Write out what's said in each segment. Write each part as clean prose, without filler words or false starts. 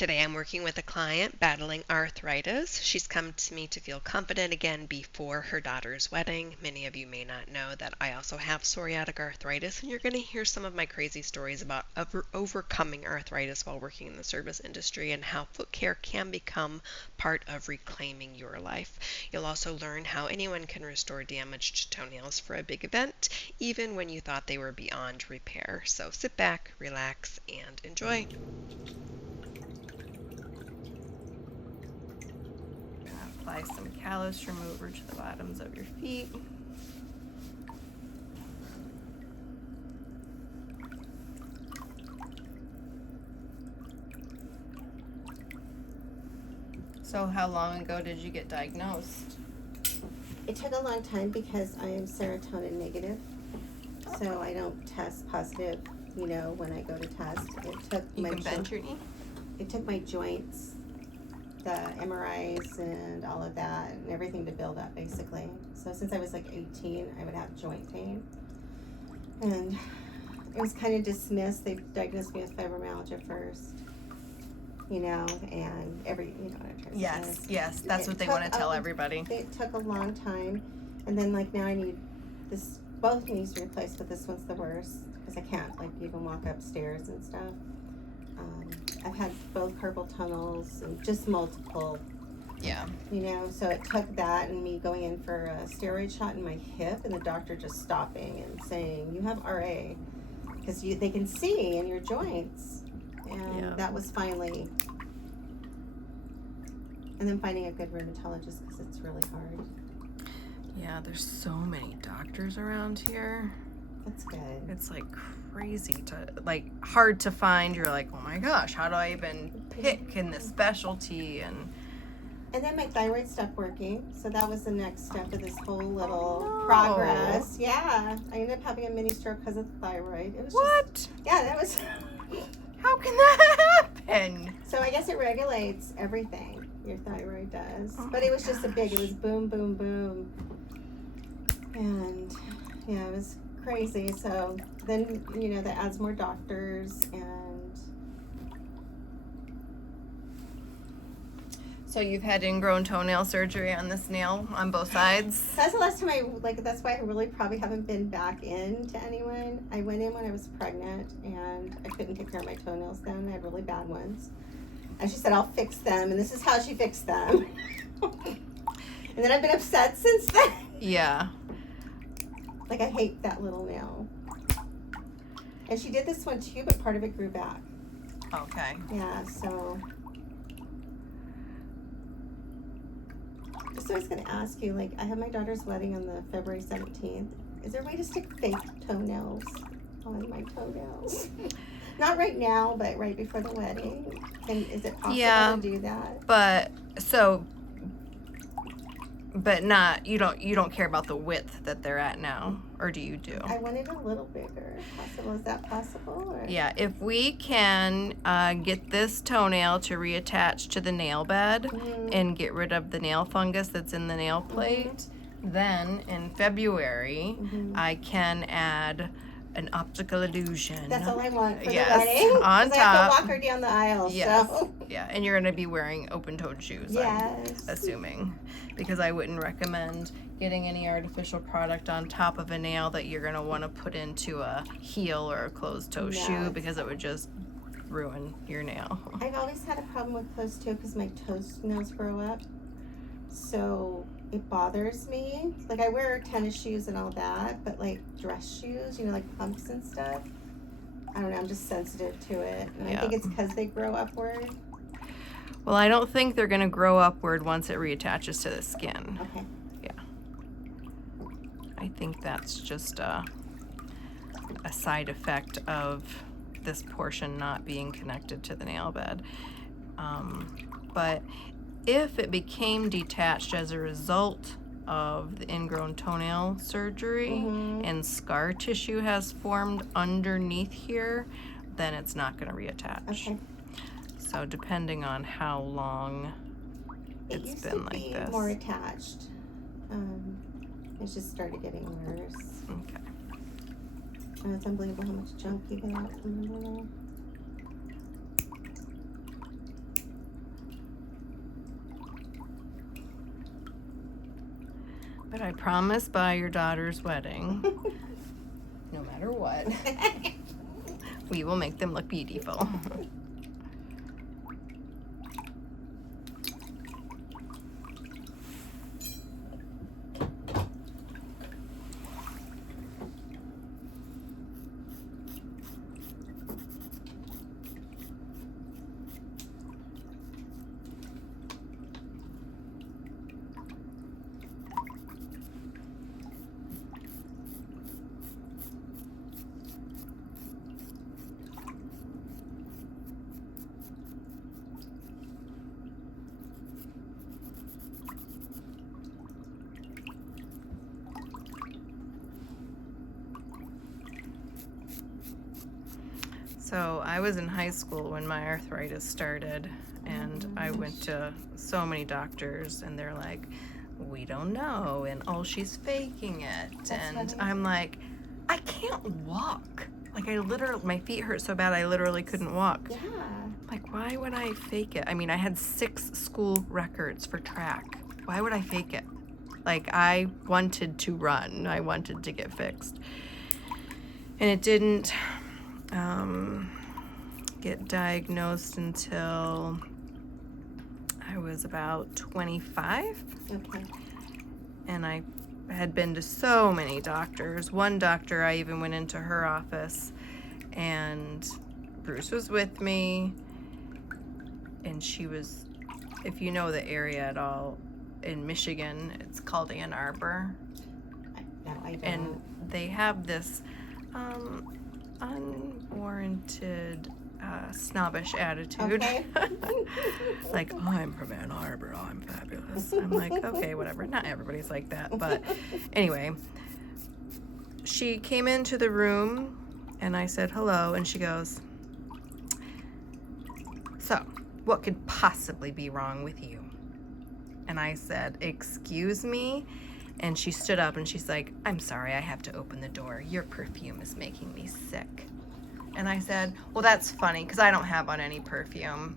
Today I'm working with a client battling arthritis. She's come to me to feel confident again before her daughter's wedding. Many of you may not know that I also have psoriatic arthritis, and you're going to hear some of my crazy stories about overcoming arthritis while working in the service industry and how foot care can become part of reclaiming your life. You'll also learn how anyone can restore damaged toenails for a big event, even when you thought they were beyond repair. So sit back, relax, and enjoy. Apply some callus remover to the bottoms of your feet. So how long ago did you get diagnosed? It took a long time because I am serotonin negative. So I don't test positive, when I go to test. You can bend your knee? It took my joints, the MRIs and all of that and everything to build up basically. So since I was like 18, I would have joint pain. And it was kind of dismissed. They diagnosed me with fibromyalgia first, and what I'm trying to say. Yes, that's what they want to tell everybody. It took a long time. And then now I need both knees replaced, but this one's the worst because I can't even walk upstairs and stuff. I've had both carpal tunnels and just multiple. Yeah. So it took that and me going in for a steroid shot in my hip and the doctor just stopping and saying, you have RA, because they can see in your joints. And that was finally, and then finding a good rheumatologist because it's really hard. Yeah, there's so many doctors around here. That's good. It's crazy hard to find. You're like, oh my gosh, how do I even pick in this specialty? And then my thyroid stopped working, so that was the next step of this whole little progress. Yeah, I ended up having a mini stroke because of the thyroid. It was that was. How can that happen? So I guess it regulates everything. Your thyroid does, but it was just it was boom, boom, boom, and it was crazy. So then that adds more doctors. And so you've had ingrown toenail surgery on this nail on both sides? That's the last time that's why I really probably haven't been back in to anyone. I went in when I was pregnant and I couldn't take care of my toenails then. I had really bad ones. And she said, I'll fix them. And this is how she fixed them. And then I've been upset since then. Yeah. I hate that little nail. And she did this one too, but part of it grew back. Okay. Yeah, so. So I was going to ask you, I have my daughter's wedding on the February 17th. Is there a way to stick fake toenails on my toenails? Not right now, but right before the wedding. And is it possible to do that? But not, you don't care about the width that they're at now, or do you do? I want it a little bigger. Possible? Is that possible? Or? Yeah, if we can get this toenail to reattach to the nail bed and get rid of the nail fungus that's in the nail plate, then in February I can add an optical illusion. That's all I want for the wedding. On top. I have to walk her down the aisle. Yes. So. Yeah, and you're going to be wearing open-toed shoes, yes. I'm assuming. Because I wouldn't recommend getting any artificial product on top of a nail that you're going to want to put into a heel or a closed-toe shoe, because it would just ruin your nail. I've always had a problem with closed-toe because my toenails grow up. So it bothers me. I wear tennis shoes and all that, but dress shoes, pumps and stuff, I don't know, I'm just sensitive to it. And I think it's because they grow upward. Well, I don't think they're going to grow upward once it reattaches to the skin. Okay. Yeah. I think that's just a side effect of this portion not being connected to the nail bed. But if it became detached as a result of the ingrown toenail surgery and scar tissue has formed underneath here, then it's not going to reattach. Okay. So depending on how long it's been like this. It used to be more attached. It's just started getting worse. Okay. And it's unbelievable how much junk you get out from under there. But I promise by your daughter's wedding, no matter what, we will make them look beautiful. So I was in high school when my arthritis started, and I went to so many doctors, and they're like, we don't know, and oh, she's faking it. That's and funny. I'm like, I can't walk. Like, I literally, my feet hurt so bad I literally couldn't walk. Yeah. Like, why would I fake it? I mean, I had 6 school records for track. Why would I fake it? Like, I wanted to run. I wanted to get fixed. And it didn't get diagnosed until I was about 25. Okay. And I had been to so many doctors. One doctor, I even went into her office, and Bruce was with me, and she was, if you know the area at all, in Michigan, it's called Ann Arbor. No, I don't. And they have this unwarranted snobbish attitude. Okay. Like, I'm from Ann Arbor, I'm fabulous. I'm like, okay, whatever. Not everybody's like that. But anyway, she came into the room, and I said hello, and she goes, so, what could possibly be wrong with you? And I said, excuse me? And she stood up and she's like, I'm sorry, I have to open the door. Your perfume is making me sick. And I said, well, that's funny because I don't have on any perfume.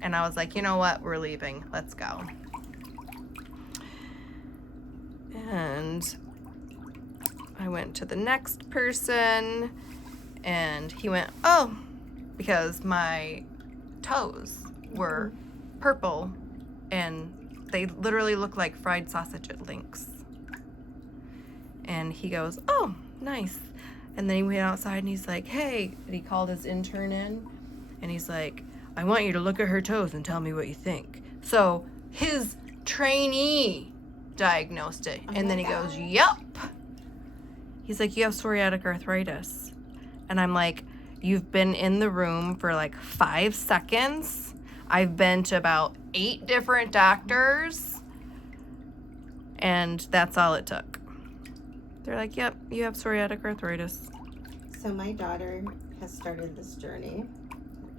And I was like, you know what? We're leaving. Let's go. And I went to the next person, and he went, oh, because my toes were purple and they literally look like fried sausage at Lynx. And he goes, oh, nice. And then he went outside and he's like, hey, and he called his intern in, and he's like, I want you to look at her toes and tell me what you think. So his trainee diagnosed it. And then he goes, yup. He's like, you have psoriatic arthritis. And I'm like, you've been in the room for like 5 seconds. I've been to about 8 different doctors, and that's all it took. They're like, yep, you have psoriatic arthritis. So my daughter has started this journey.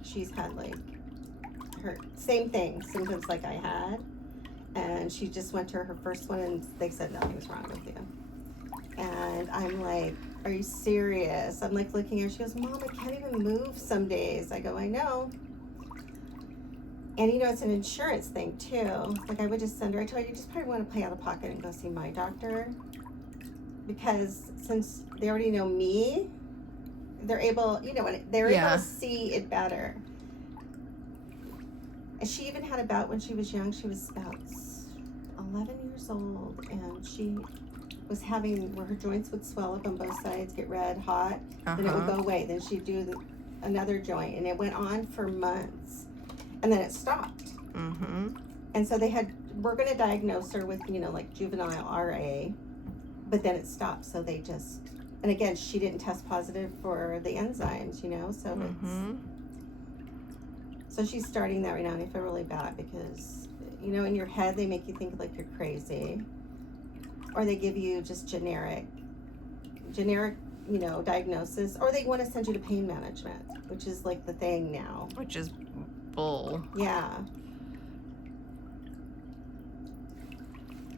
She's had like her same thing, symptoms like I had. And she just went to her first one and they said nothing's wrong with you. And I'm like, are you serious? I'm like looking at her. She goes, Mom, I can't even move some days. I go, I know. And you know, it's an insurance thing too. Like I would just send her, I told her, you just probably want to pay out of pocket and go see my doctor. Because since they already know me, they're able, you know, they're able to see it better. And she even had a bout when she was young. She was about 11 years old, and she was having where her joints would swell up on both sides, get red, hot, then it would go away. Then she'd do another joint, and it went on for months, and then it stopped. Mm-hmm. And so we're going to diagnose her with, you know, like juvenile RA, but then it stopped. So they just, and again, she didn't test positive for the enzymes, you know, so so she's starting that right now, and I feel really bad because, you know, in your head, they make you think like you're crazy, or they give you just generic, you know, diagnosis, or they want to send you to pain management, which is like the thing now. Which is bull. Yeah.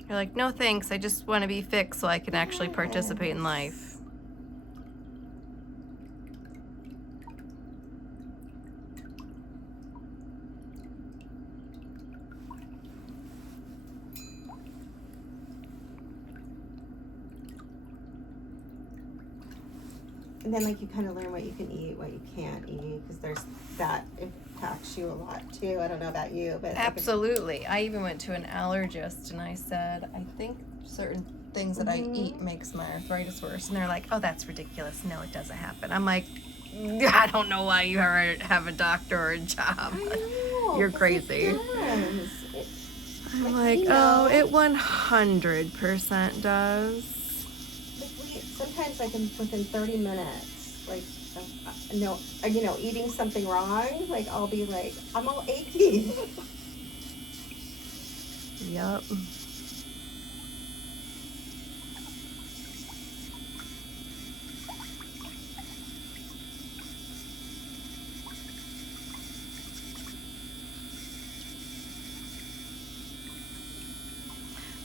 You're like, no thanks, I just want to be fixed so I can actually participate in life. And then like you kind of learn what you can eat, what you can't eat, because there's that impacts you a lot too. I don't know about you, but Absolutely. I even went to an allergist and I said, I think certain things that I eat makes my arthritis worse. And they're like, oh, that's ridiculous. No, it doesn't happen. I'm like, I don't know why you have a doctor or a job. I know, You're crazy. It does. I'm like, oh, it 100% does. Sometimes like within 30 minutes, like, eating something wrong, like I'll be like, I'm all achy. Yep.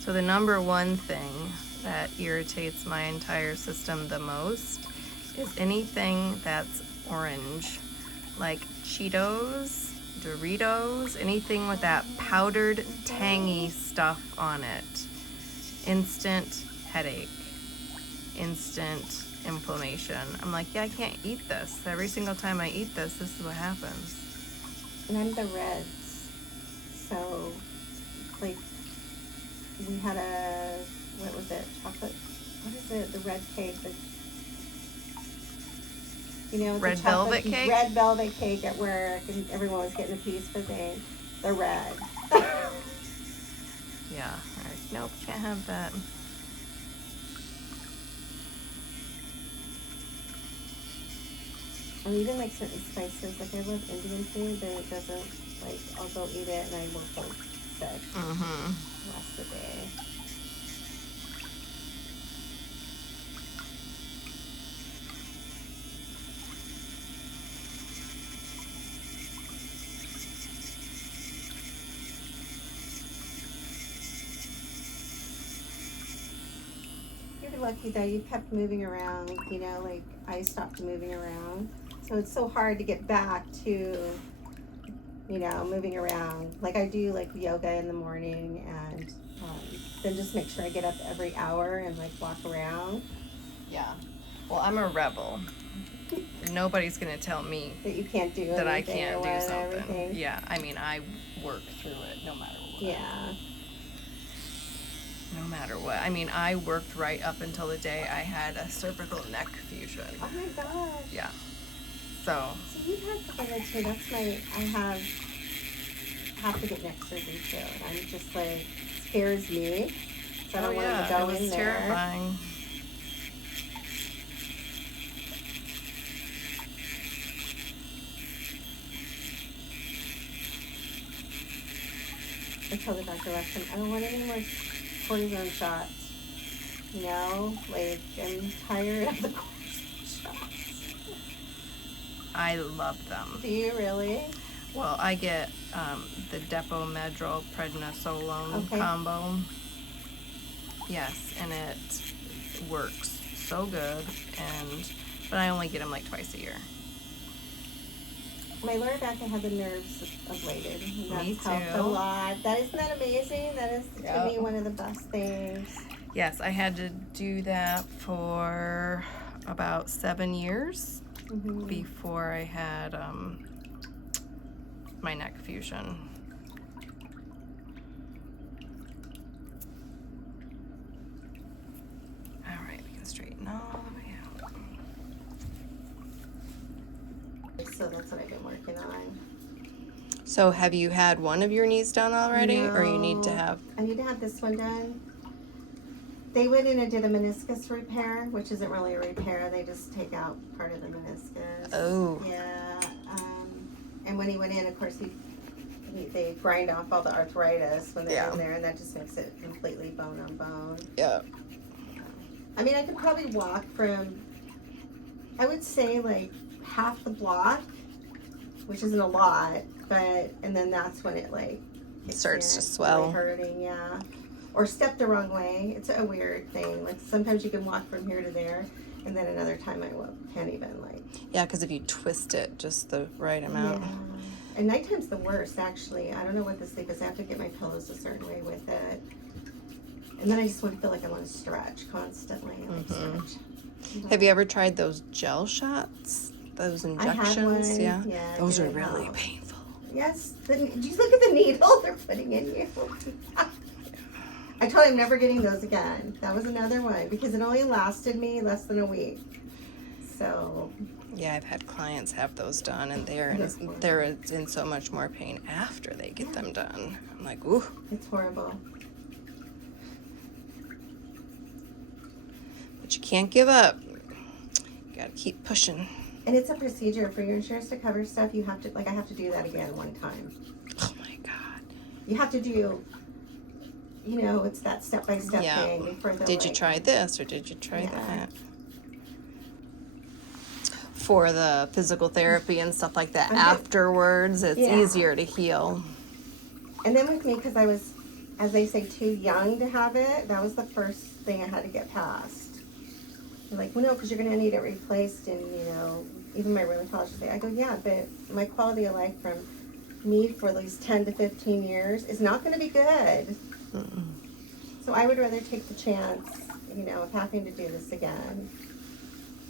So the number one thing that irritates my entire system the most is anything that's orange, like Cheetos, Doritos, anything with that powdered, tangy stuff on it. Instant headache, instant inflammation. I'm like, yeah, I can't eat this. Every single time I eat this is what happens. And I'm the reds. So, like, we had what was it? Chocolate? What is it? The red cake. Red velvet cake? Red velvet cake at work, and everyone was getting a piece, but the red. Yeah. All right. Nope, can't have that. Or even like certain spices. Like I love Indian food, but it doesn't, like, I'll go eat it and I will feel sick the rest of the day. You're lucky though, you kept moving around, like I stopped moving around. So it's so hard to get back to, moving around. Like I do like yoga in the morning and then just make sure I get up every hour and like walk around. Yeah. Well, I'm a rebel. Nobody's going to tell me that you can't do that I can't do something. Everything. Yeah, I mean, I work through it no matter what. Yeah. No matter what. I mean, I worked right up until the day I had a cervical neck fusion. Oh my gosh. Yeah. So you've had that too. That's I have to get neck surgery too. And I'm just like, scares me. So I don't want to go in there. Terrifying. I told the doctor last time, I don't want any more cortisone shots. Like I'm tired of the cortisone shots. I love them. Do you really? Well, I get the Depomedrol prednisolone combo. Yes, and it works so good. But I only get them like twice a year. My lower back, I had the nerves ablated. And that's Me too. Helped a lot. Isn't that amazing? That is to me one of the best things. Yes, I had to do that for about 7 years before I had my neck fusion. All right, we can straighten all the way out. So that's what I've been working on. So have you had one of your knees done already, or you need to have? I need to have this one done. They went in and did a meniscus repair, which isn't really a repair. They just take out part of the meniscus. Oh. Yeah. And when he went in, of course, they grind off all the arthritis when they're in there, and that just makes it completely bone on bone. Yeah. I mean, I could probably walk from, I would say, like half the block, which isn't a lot, and then that's when it starts to swell. Really hurting, yeah. Or step the wrong way. It's a weird thing. Like sometimes you can walk from here to there, and then another time I can't even Yeah, because if you twist it just the right amount. Yeah. And nighttime's the worst, actually. I don't know what the sleep is. I have to get my pillows a certain way with it. And then I just want to feel like I want to stretch constantly. Stretch. Have you ever tried those gel shots? Those injections? I had one. Yeah. Yeah, Those are didn't really help. painful. Yes. Did you look at the needle they're putting in you? I told him never getting those again. That was another one because it only lasted me less than a week. So. Yeah, I've had clients have those done, and they're in so much more pain after they get them done. I'm like, ooh. It's horrible. But you can't give up. You gotta keep pushing. And it's a procedure for your insurance to cover stuff. You have to, like, I have to do that again one time. Oh my God. You have to do, you know, it's that step-by-step thing. Before did you try this or did you try that? For the physical therapy and stuff like that afterwards, it's easier to heal. And then with me, because I was, as they say, too young to have it, that was the first thing I had to get past. They're like, well, no, because you're going to need it replaced. And, you know, even my rheumatologist say, I go, yeah, but my quality of life from me for these 10 to 15 years is not going to be good. Mm-mm. So I would rather take the chance, you know, of having to do this again.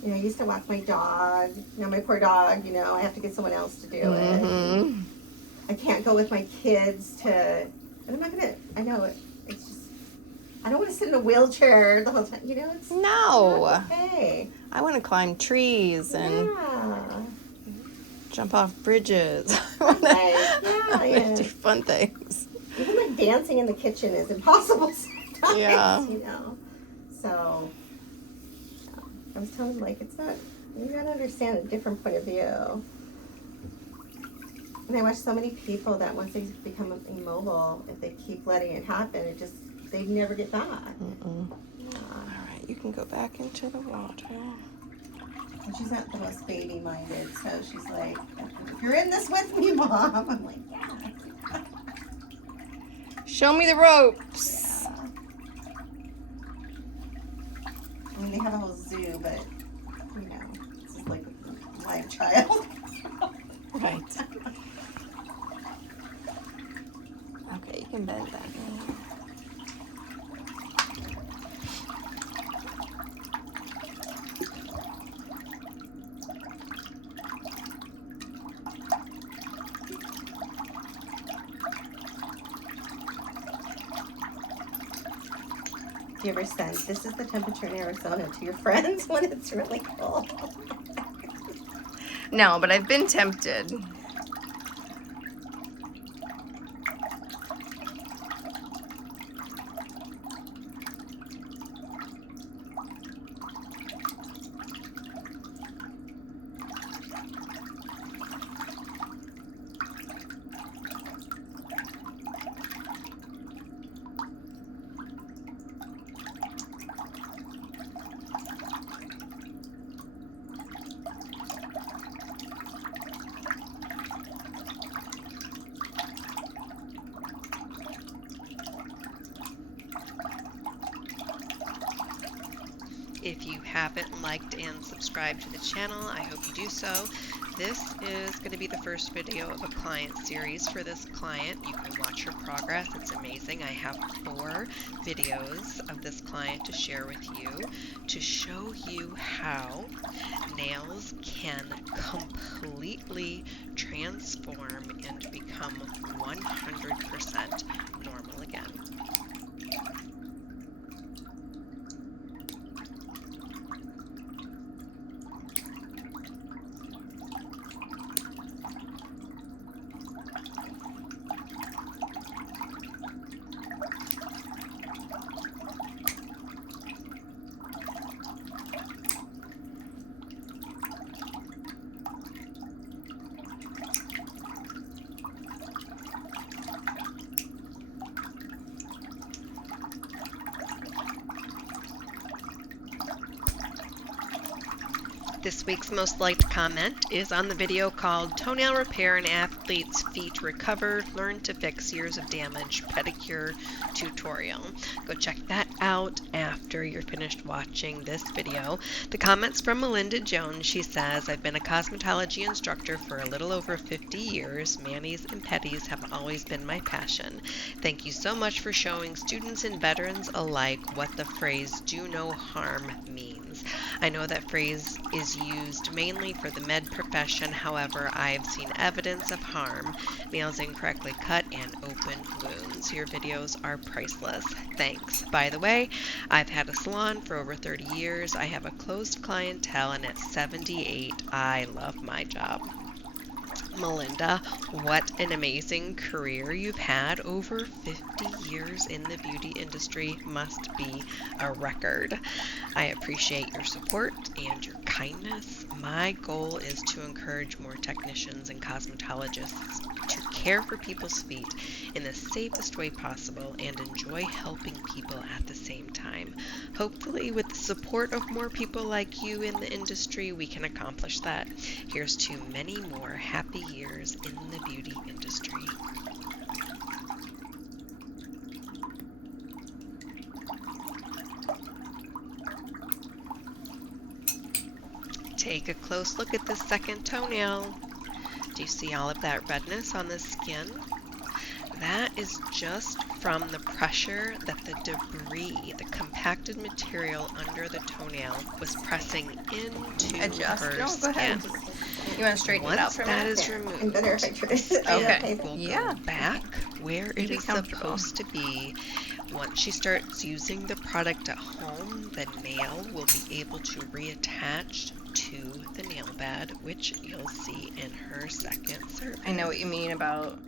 You know, I used to walk my dog. You know, my poor dog, you know, I have to get someone else to do it. I can't go with my kids to, and I'm not going to, I know it's just, I don't want to sit in a wheelchair the whole time. You know, it's not okay. I want to climb trees and jump off bridges. I want to do fun things. Even like dancing in the kitchen is impossible sometimes, you know. So, I was telling him, like, it's not, you gotta understand a different point of view. And I watch so many people that once they become immobile, if they keep letting it happen, it just, they never get back. All right, you can go back into the water. And she's not the most baby-minded, so she's like, if you're in this with me, Mom. I'm like, yeah. Show me the ropes. Yeah. I mean, they have a whole zoo, but, you know, this is like a live child. Right. Okay, you can bend that in. Do you ever send, this is the temperature in Arizona, to your friends when it's really cold? No, but I've been tempted. If you haven't liked and subscribed to the channel, I hope you do so. This is going to be the first video of a client series for this client. You can watch her progress. It's amazing. I have 4 videos of this client to share with you to show you how nails can completely transform and become 100% normal again. This week's most liked comment is on the video called Toenail Repair and athlete's feet recovered, learn to fix years of damage pedicure tutorial. Go check that out after you're finished watching this video. The comments from Melinda Jones. She says, I've been a cosmetology instructor for a little over 50 years. Manis and pedis have always been my passion. Thank you so much for showing students and veterans alike what the phrase do no harm means. I know that phrase is used mainly for the med profession. However, I've seen evidence of harm, nails incorrectly cut, and open wounds. Your videos are priceless. Thanks. By the way, I've had a salon for over 30 years. I have a closed clientele, and at 78, I love my job. Melinda, what an amazing career you've had. Over 50 years in the beauty industry must be a record. I appreciate your support and your kindness. My goal is to encourage more technicians and cosmetologists to care for people's feet in the safest way possible and enjoy helping people at the same time. Hopefully, with the support of more people like you in the industry, we can accomplish that. Here's to many more happy years in the beauty industry. Take a close look at the second toenail. Do you see all of that redness on the skin? That is just from the pressure that the debris, the compacted material under the toenail, was pressing into her No, go ahead. skin. You want to straighten it out Once for a that minute? is And removed, better if I try to Okay. we'll Yeah. go back where it Be is comfortable. supposed to be. Once she starts using the product at home, the nail will be able to reattach to the nail bed, which you'll see in her second service. I know what you mean about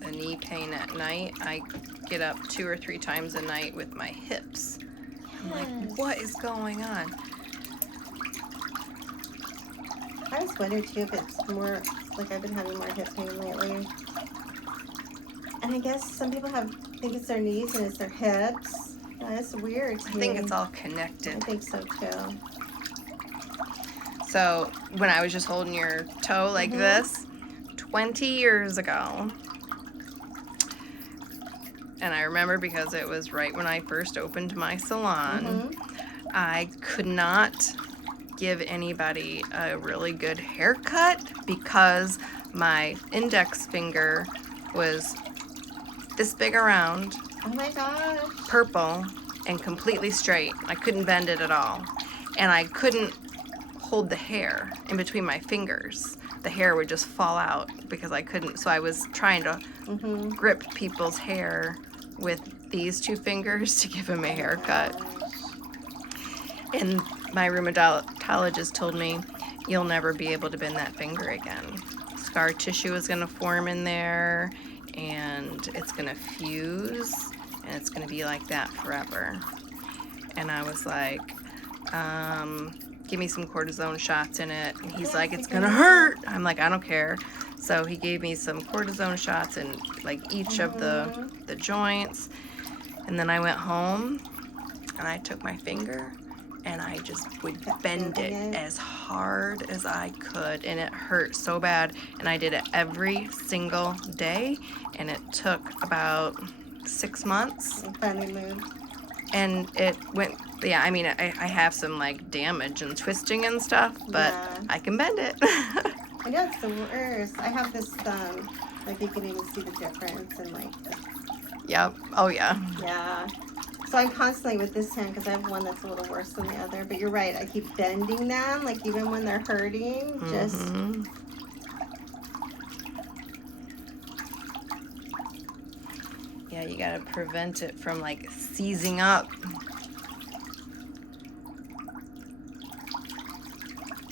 the knee pain at night. I get up 2 or 3 times a night with my hips. I'm like, what is going on? I was wondering too if it's more, like I've been having more hip pain lately. And I guess some people think it's their knees and it's their hips. That's weird to I think me. it's all I connected. think so too. So when I was just holding your toe like this 20 years ago, and I remember because it was right when I first opened my salon, I could not give anybody a really good haircut because my index finger was this big around, Oh my gosh. purple, and completely straight. I couldn't bend it at all. And I couldn't hold the hair in between my fingers. The hair would just fall out because I couldn't. So I was trying to grip people's hair with these 2 fingers to give them a haircut. And my rheumatologist told me, you'll never be able to bend that finger again. Scar tissue is going to form in there, and it's going to fuse, and it's going to be like that forever. And I was like, give me some cortisone shots in it. And he's like, it's going to hurt. I'm like, I don't care. So he gave me some cortisone shots in like each of the joints. And then I went home, and I took my finger, and I just would bend it as hard as I could, and it hurt so bad. And I did it every single day, and it took about 6 months. It finally moved. And it went, yeah, I mean, I have some like damage and twisting and stuff, but Yeah. I can bend it. I know it's the worst. I have this thumb, like you can even see the difference in like, Yep. Oh, yeah. yeah. So I'm constantly with this hand because I have one that's a little worse than the other. But you're right. I keep bending them, like even when they're hurting. Just yeah, you gotta prevent it from like seizing up.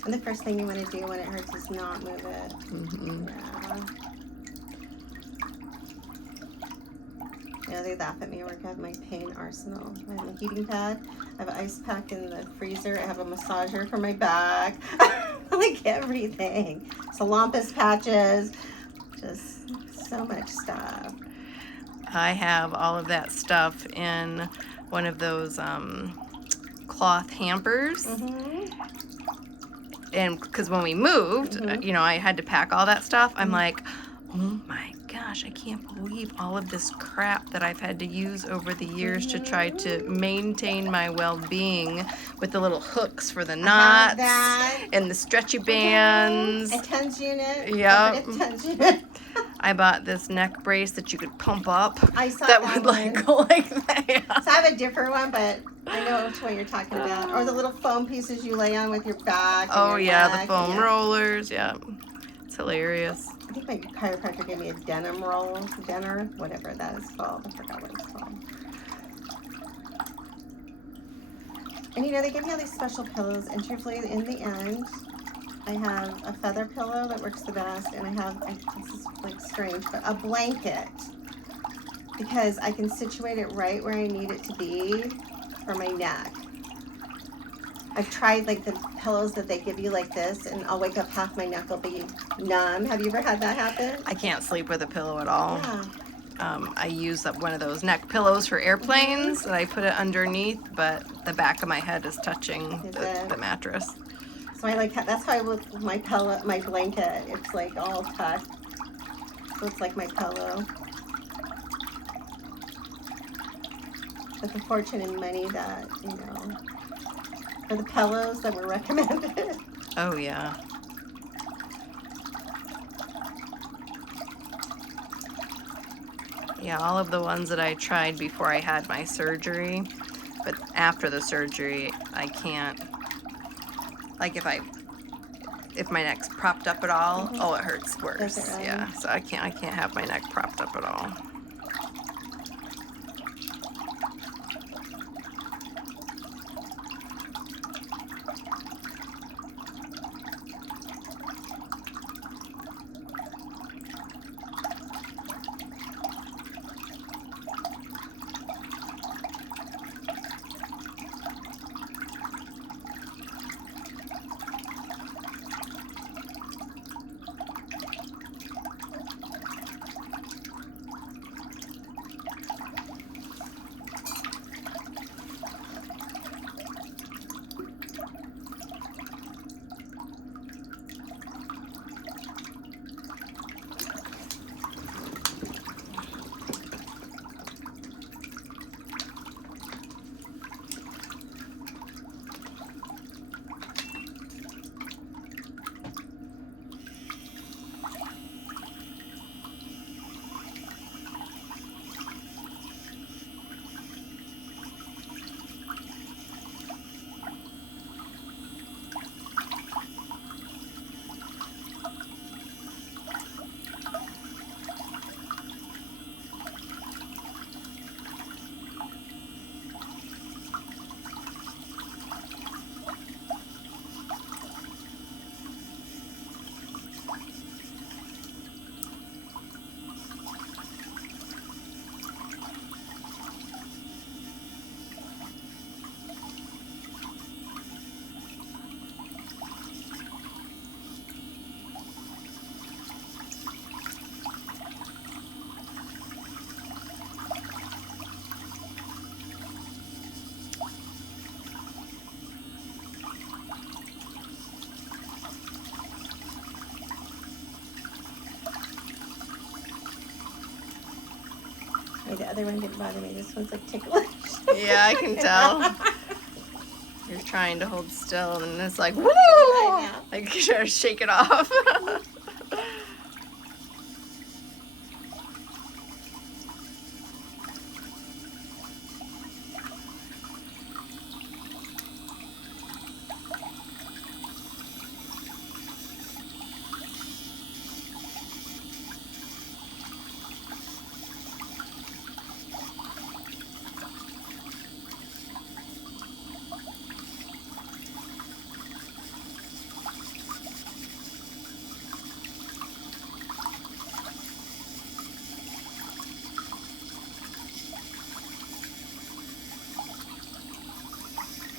and the first thing you want to do when it hurts is not move it. Yeah. Yeah, they laugh at me at work. I have my pain arsenal. I have my heating pad. I have an ice pack in the freezer. I have a massager for my back. Like everything. Salampus patches. Just so much stuff. I have all of that stuff in one of those cloth hampers. and because when we moved, Mhm. you know, I had to pack all that stuff. I'm like, oh my gosh, I can't believe all of this crap that I've had to use over the years to try to maintain my well-being, with the little hooks for the I have knots that. and the stretchy bands. A TENS unit. Yep. Don't forget the TENS unit. I bought this neck brace that you could pump up. I saw that that would one. like go like that. So I have a different one, but I know which one you're talking about. Or the little foam pieces you lay on with your back. And Oh your yeah, the neck, foam and rollers. Yeah, it's hilarious. I think my chiropractor gave me a denim roll, whatever that is called. I forgot what it's called. And you know, they give me all these special pillows, and truthfully, in the end, I have a feather pillow that works the best, and I have, this is like strange, but a blanket, because I can situate it right where I need it to be for my neck. I've tried like the pillows that they give you like this, and I'll wake up, half my neck will be numb. Have you ever had that happen? I can't sleep with a pillow at all. Yeah. I use one of those neck pillows for airplanes, and I put it underneath, but the back of my head is touching the mattress. So I like, that's how I with my pillow, my blanket. It's like all tucked, so it's like my pillow. But the fortune and money that, you know, for the pillows that were recommended. Oh yeah. Yeah, all of the ones that I tried before I had my surgery, but after the surgery, I can't, like if my neck's propped up at all, oh, it hurts worse. Does it really? Yeah, so I can't have my neck propped up at all. The other one didn't bother me. This one's like ticklish. Yeah, I can tell. You're trying to hold still, and it's like, woo! I know. Like, you gotta shake it off.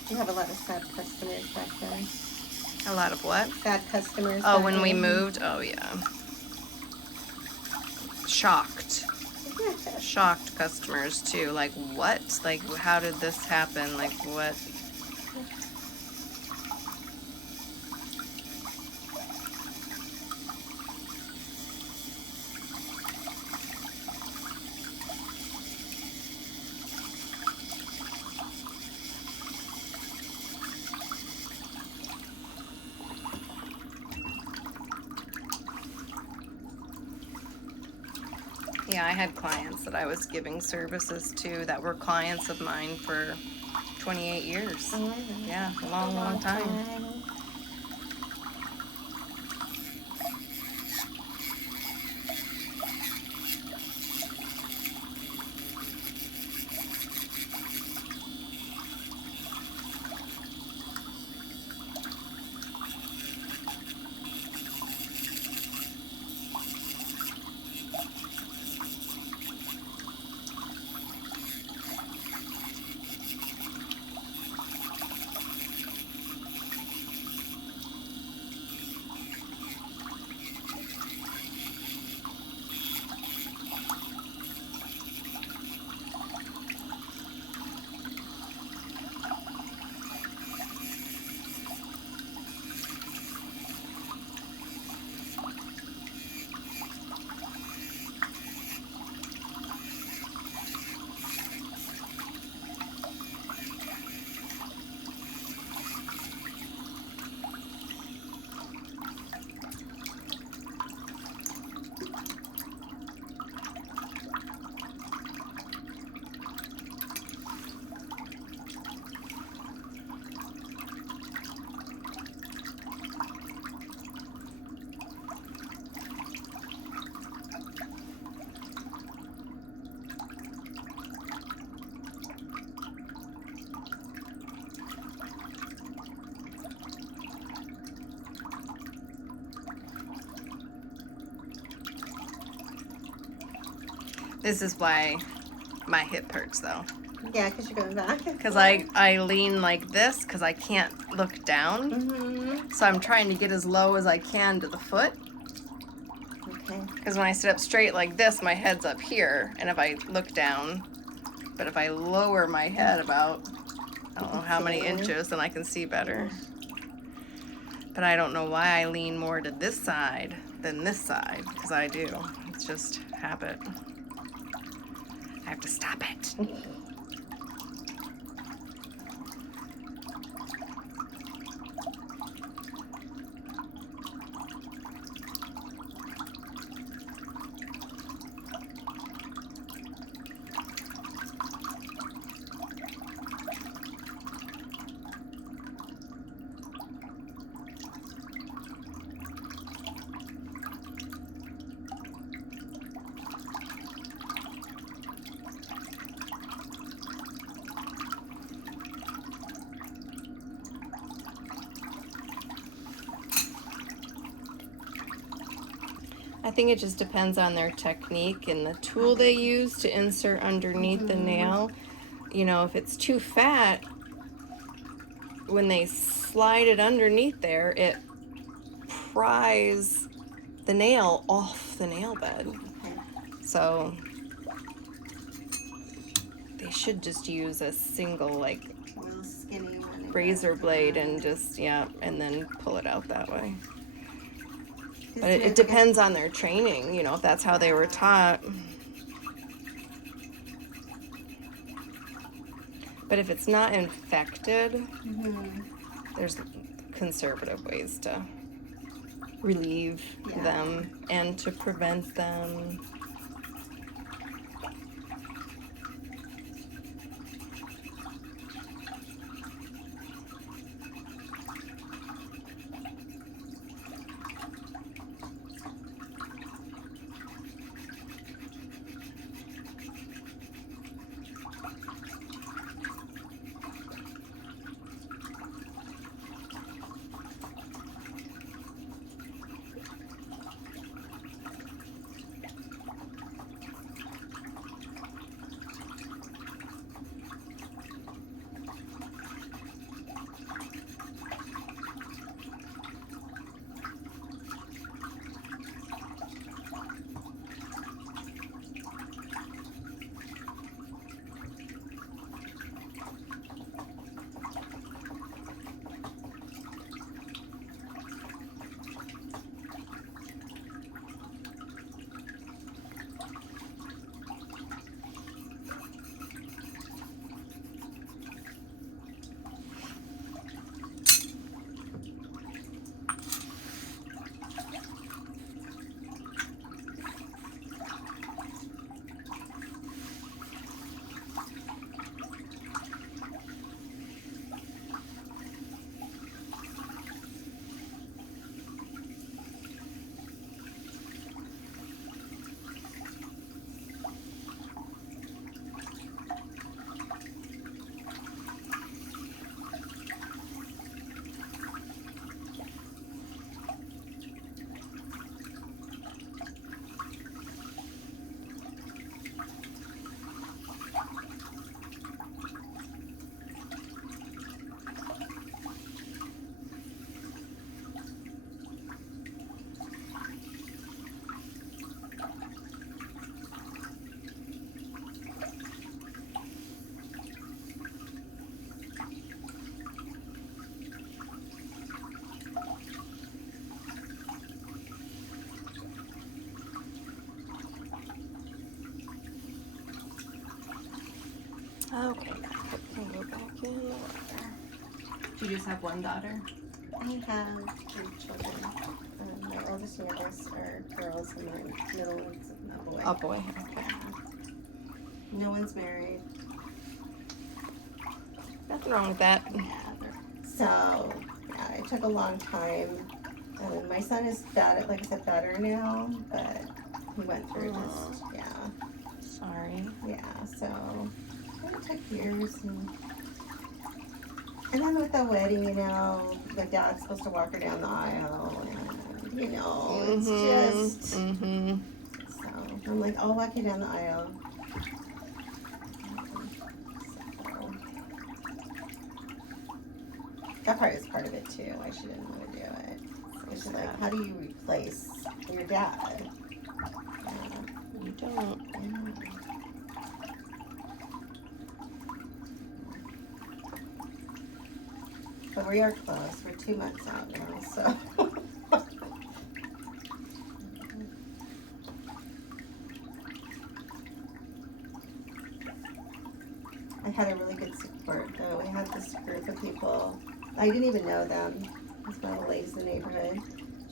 You have a lot of sad customers back there. A lot of what? Sad customers. Oh, back when we there. moved? Oh, yeah. Shocked. Shocked customers, too. Like, what? Like, how did this happen? Like, what? Yeah, I had clients that I was giving services to that were clients of mine for 28 years. Oh, Yeah, a long, long time. This is why my hip hurts though. Yeah, because you're going back. Because I lean like this because I can't look down. Mm-hmm. So I'm trying to get as low as I can to the foot. Okay. Because when I sit up straight like this, my head's up here. And if I look down, but if I lower my head about, I don't know how many inches, then I can see better. But I don't know why I lean more to this side than this side, because I do. It's just habit. I have to stop it. I think it just depends on their technique and the tool they use to insert underneath the nail. You know, if it's too fat, when they slide it underneath there, it pries the nail off the nail bed. So they should just use a single like Real skinny one. razor blade and just, yeah, and then pull it out that way. But it depends on their training, you know, if that's how they were taught. But if it's not infected, there's conservative ways to relieve them and to prevent them. Okay, can go back in the water. Do you just have one daughter? I have 3 children. My oldest and youngest are girls, and my middle one's a boy. A boy. Okay. No one's married. Nothing wrong with that. So, yeah, it took a long time. My son is better, like I said, better now, but he went through just, Sorry. yeah, so it took years. And then with the wedding, you know, the dad's supposed to walk her down the aisle, and, you know, it's just, so I'm like, I'll walk you down the aisle. So, that part is part of it too, why she didn't want to do it. So she's like, how do you replace your dad? You don't. But we are close. We're 2 months out now, so. I had a really good support though. We had this group of people. I didn't even know them. It was one of the ladies in the neighborhood.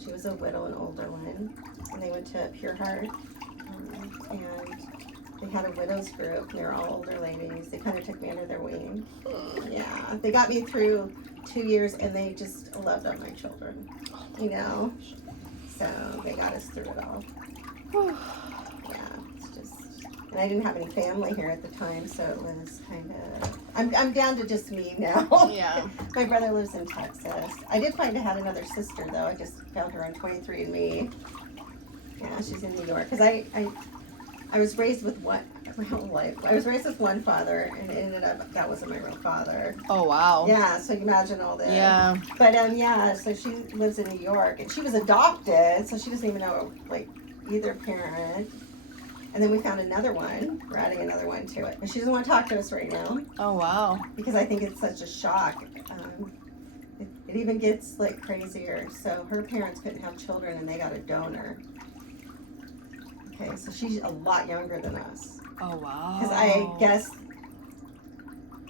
She was a widow, an older one. And they went to Pure Heart. And they had a widows group. And they were all older ladies. They kind of took me under their wing. Yeah. They got me through 2 years, and they just loved up my children, you know, so they got us through it all. Yeah, it's just, and I didn't have any family here at the time, so it was kind of, I'm down to just me now. Yeah. My brother lives in Texas. I did find I had another sister though. I just found her on 23andMe. Yeah, she's in New York, because I was raised with one, my whole life. I was raised with one father, and it ended up that wasn't my real father. Oh, wow. Yeah, so you imagine all this. Yeah. But yeah, so she lives in New York, and she was adopted, so she doesn't even know like either parent. And then we found another one. We're adding another one to it, but she doesn't want to talk to us right now Oh, wow. because I think it's such a shock. It even gets like crazier. So her parents couldn't have children, and they got a donor. Okay, so she's a lot younger than us. Oh, wow. Because I guess,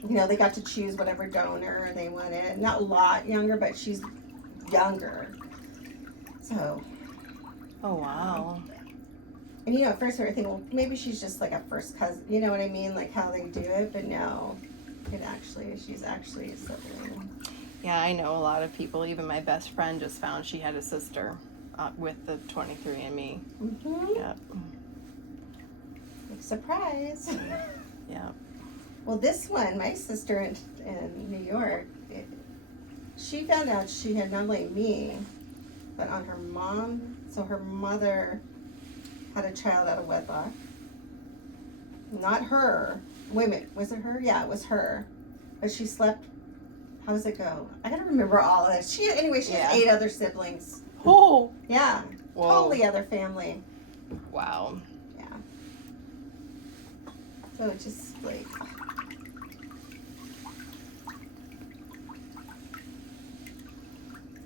you know, they got to choose whatever donor they wanted. Not a lot younger, but she's younger. So. Oh, wow. And, you know, at first we were thinking, well, maybe she's just like a first cousin. You know what I mean? Like how they do it. But no, she's actually a sibling. Yeah, I know a lot of people. Even my best friend just found she had a sister with the 23andMe. Mm-hmm. Yep. Surprise. Yeah. Well, this one, my sister in New York, she found out she had not only me, but on her mom. So her mother had a child out of wedlock. Not her. Wait a minute, was it her? Yeah, it was her. But she slept. How does it go? I gotta remember all of this. She has 8 other siblings. Oh. Yeah. Whoa. Totally other family. Wow. Yeah. So it's just like.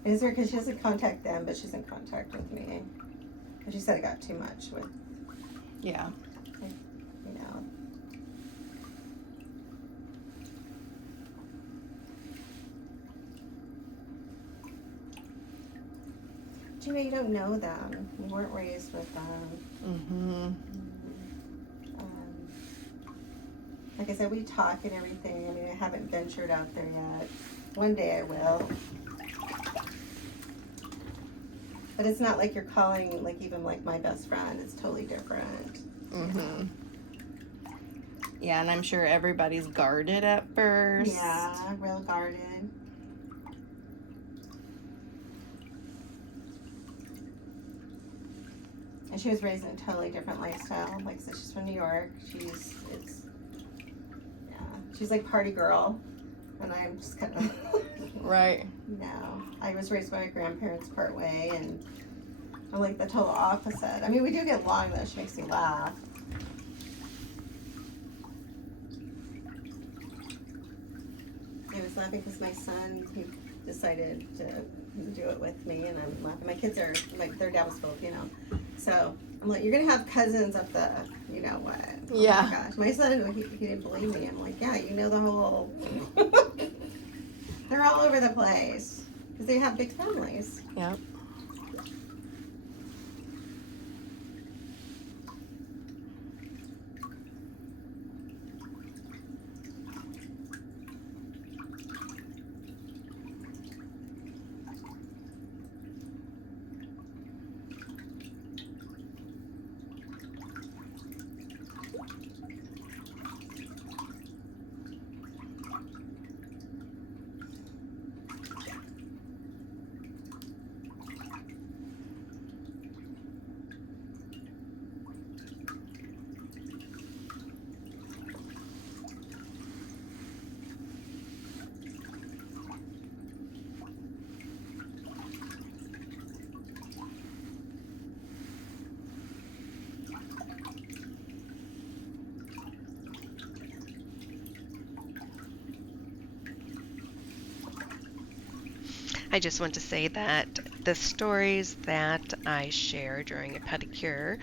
Is there, because she doesn't contact them, but she's in contact with me. And she said it got too much with, Yeah. you know. Gina, you don't know them. You weren't raised with them. Mm-hmm. Like I said, we talk and everything. I mean, I haven't ventured out there yet. One day I will. But it's not like you're calling, like, even like my best friend. It's totally different. Mm-hmm. Yeah, and I'm sure everybody's guarded at first. Yeah, real guarded. And she was raised in a totally different lifestyle. Like I said, she's from New York. She's like party girl. And I'm just kind of, Right. no. I was raised by my grandparents part way, and I'm like the total opposite. I mean, we do get along though. She makes me laugh. I was laughing because my son, he decided to do it with me, and I'm laughing. My kids are, like, their dad was Filipino. So I'm like, you're gonna have cousins of the, you know what? Oh Yeah. my gosh, my son, he didn't believe me. I'm like, yeah, you know the whole. They're all over the place because they have big families. Yep. I just want to say that the stories that I share during a pedicure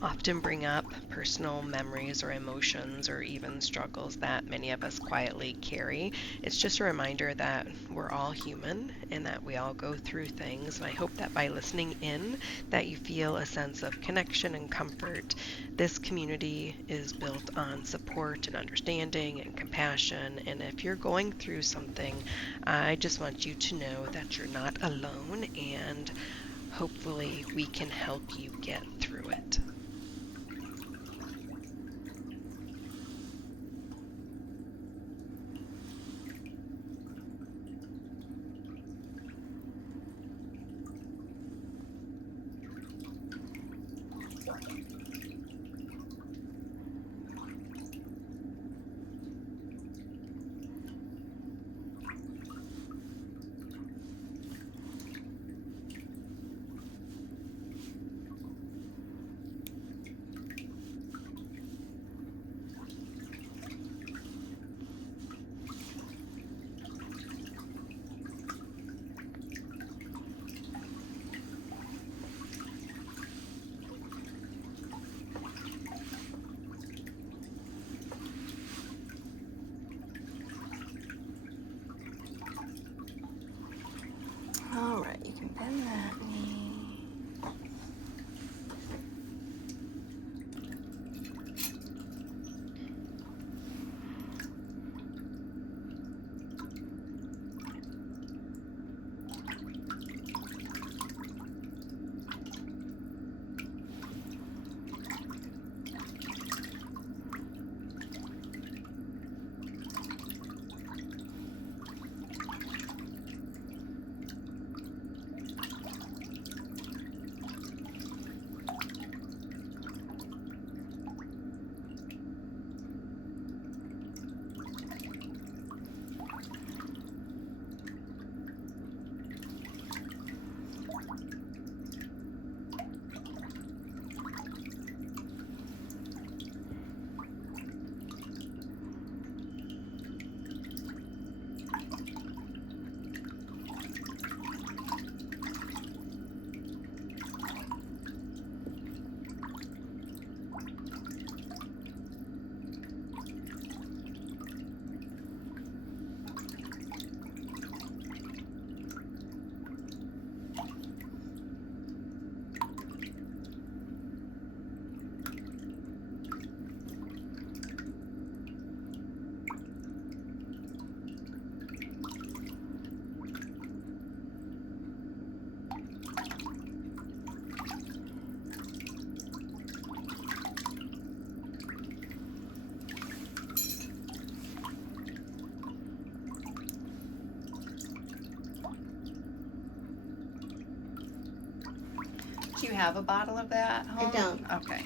often bring up personal memories or emotions or even struggles that many of us quietly carry. It's just a reminder that we're all human and that we all go through things. And I hope that by listening in, that you feel a sense of connection and comfort. This community is built on support and understanding and compassion. And if you're going through something, I just want you to know that you're not alone, and hopefully we can help you get through it. All right, you can bend that knee. Do you have a bottle of that at home? I don't. Okay.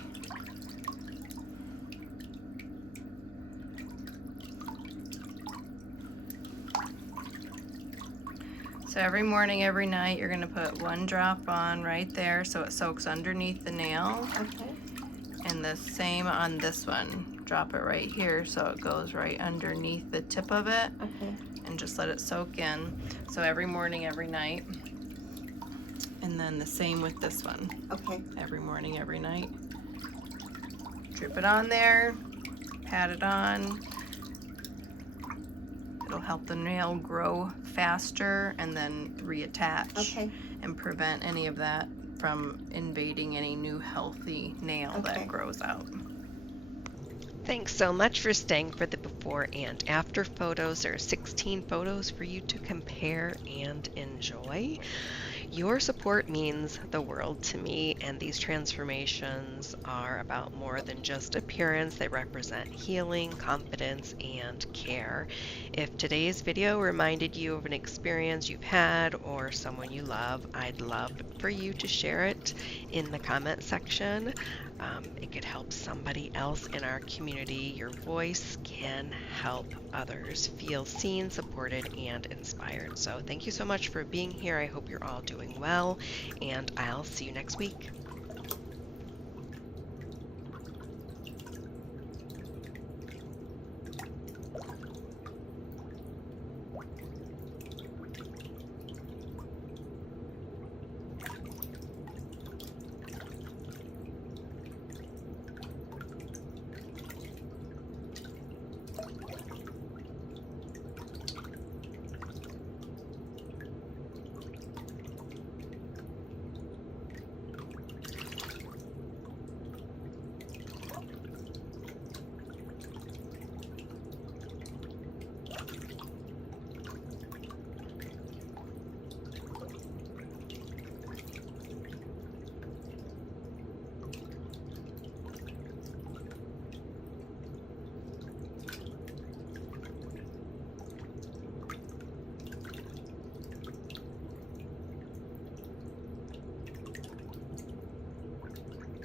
So every morning, every night, you're gonna put one drop on right there so it soaks underneath the nail. Okay. And the same on this one. Drop it right here so it goes right underneath the tip of it. Okay. And just let it soak in. So every morning, every night. And then the same with this one. Okay. Every morning, every night. Drip it on there, pat it on. It'll help the nail grow faster and then reattach. Okay. And prevent any of that from invading any new healthy nail that grows out. Thanks so much for staying for the before and after photos. There are 16 photos for you to compare and enjoy. Your support means the world to me, and these transformations are about more than just appearance. They represent healing, confidence, and care. If today's video reminded you of an experience you've had or someone you love, I'd love for you to share it in the comment section. It could help somebody else in our community. Your voice can help others feel seen, supported, and inspired. So thank you so much for being here. I hope you're all doing well, and I'll see you next week.